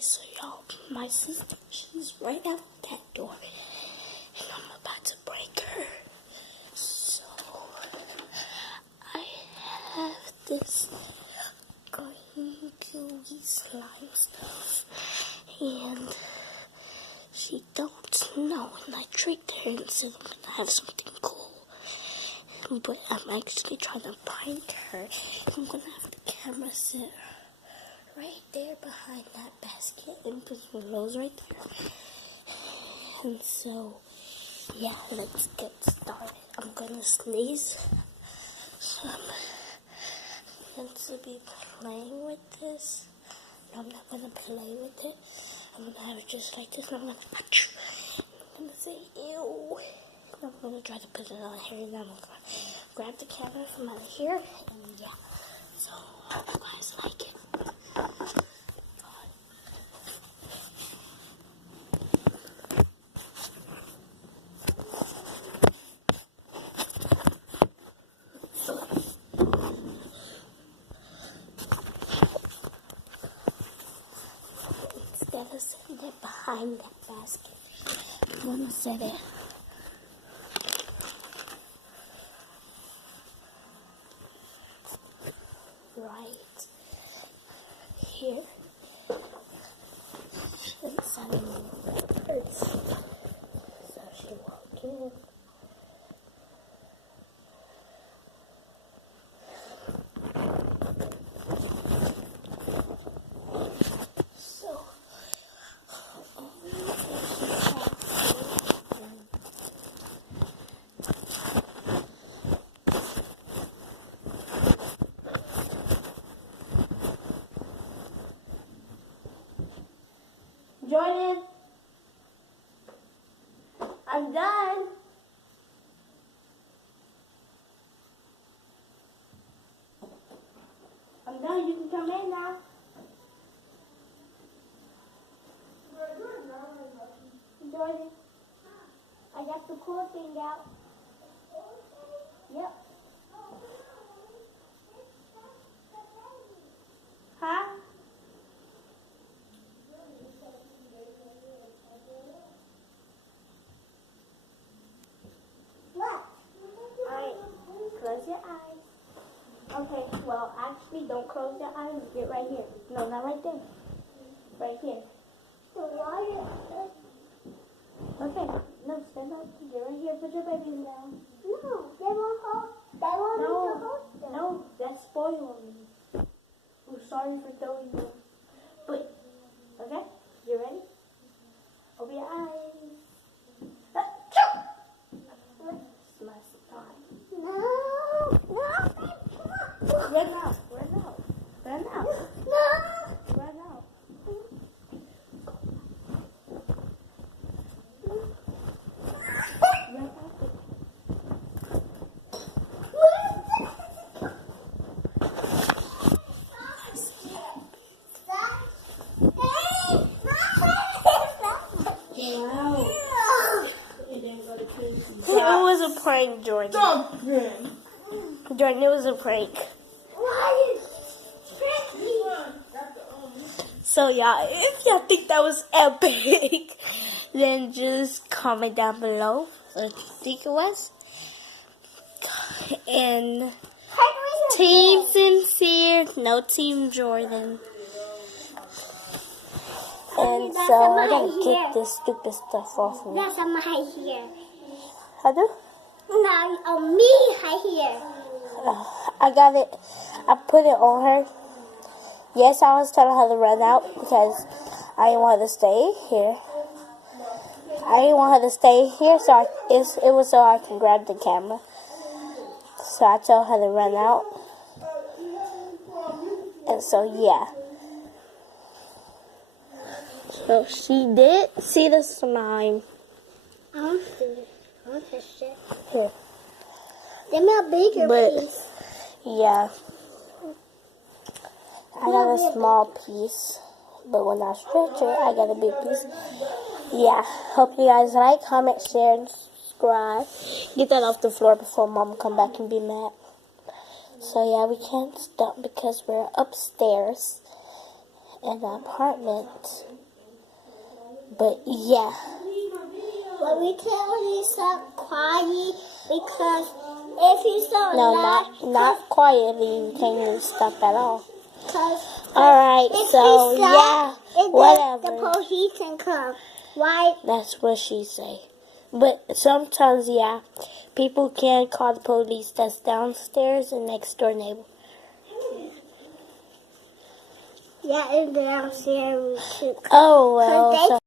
so y'all, my sister, she's right out that door, and I'm about to break her. So, I have this green gooey slime stuff, and she don't know, and I tricked her and said I'm gonna have something cool. But I'm actually trying to prank her. I'm gonna have the camera sit right there behind that basket and put her nose right there. And so, yeah, let's get started. I'm gonna sneeze. So I'm going to be playing with this. No, I'm not gonna play with it. I'm gonna have it just like this. And I'm gonna say ew. I'm gonna try to put it on here, and then I'm gonna grab the camera from out of here, and yeah. So, hope you guys like it. Instead of setting it behind that basket, I'm gonna set it right here inside of my purse. So she walked in. So, Jordan, I'm done. I'm done. You can come in now. Jordan, I got the cool thing out. Yep. Huh? What? Alright, close your eyes. Okay, well, actually, don't close your eyes. Get right here. No, not right there. Right here. Okay, no, stand up. Get right here. Put your baby down. No, they won't hold. They won't need to hold them. No, that's spoiling. I'm sorry for throwing you. But, okay, you ready? Open your eyes. It's my spot. No. Run out. Run out. Run out. No. Run out. It was a prank, Jordan. Jordan, it was a prank. So, yeah, if y'all think that was epic, then just comment down below what you think it was. And Team Sincere, no Team Jordan. And so I don't get this stupid stuff off of me. That's on my hair. I do? No, on me hair. I got it. I put it on her. Yes, I was telling her to run out because I didn't want her to stay here. I didn't want her to stay here, so it was so I can grab the camera. So I told her to run out. And so, yeah. So she did see the slime. I don't see it. I don't touch it. Here. Give me a bigger piece. Yeah. I got a small piece. But when I stretch it, I got a big piece. Yeah. Hope you guys like, comment, share, and subscribe. Get that off the floor before Mom come back and be mad. So yeah, we can't stop because we're upstairs. in the apartment. But yeah. But we can't be so quiet because if he's so No, loud, not quietly. You can't even stop at all. Alright, so yeah, whatever. The police can come. Why? That's what she say. But sometimes, yeah, people can call the police that's downstairs and next door neighbor. Yeah, and downstairs too. Oh, well.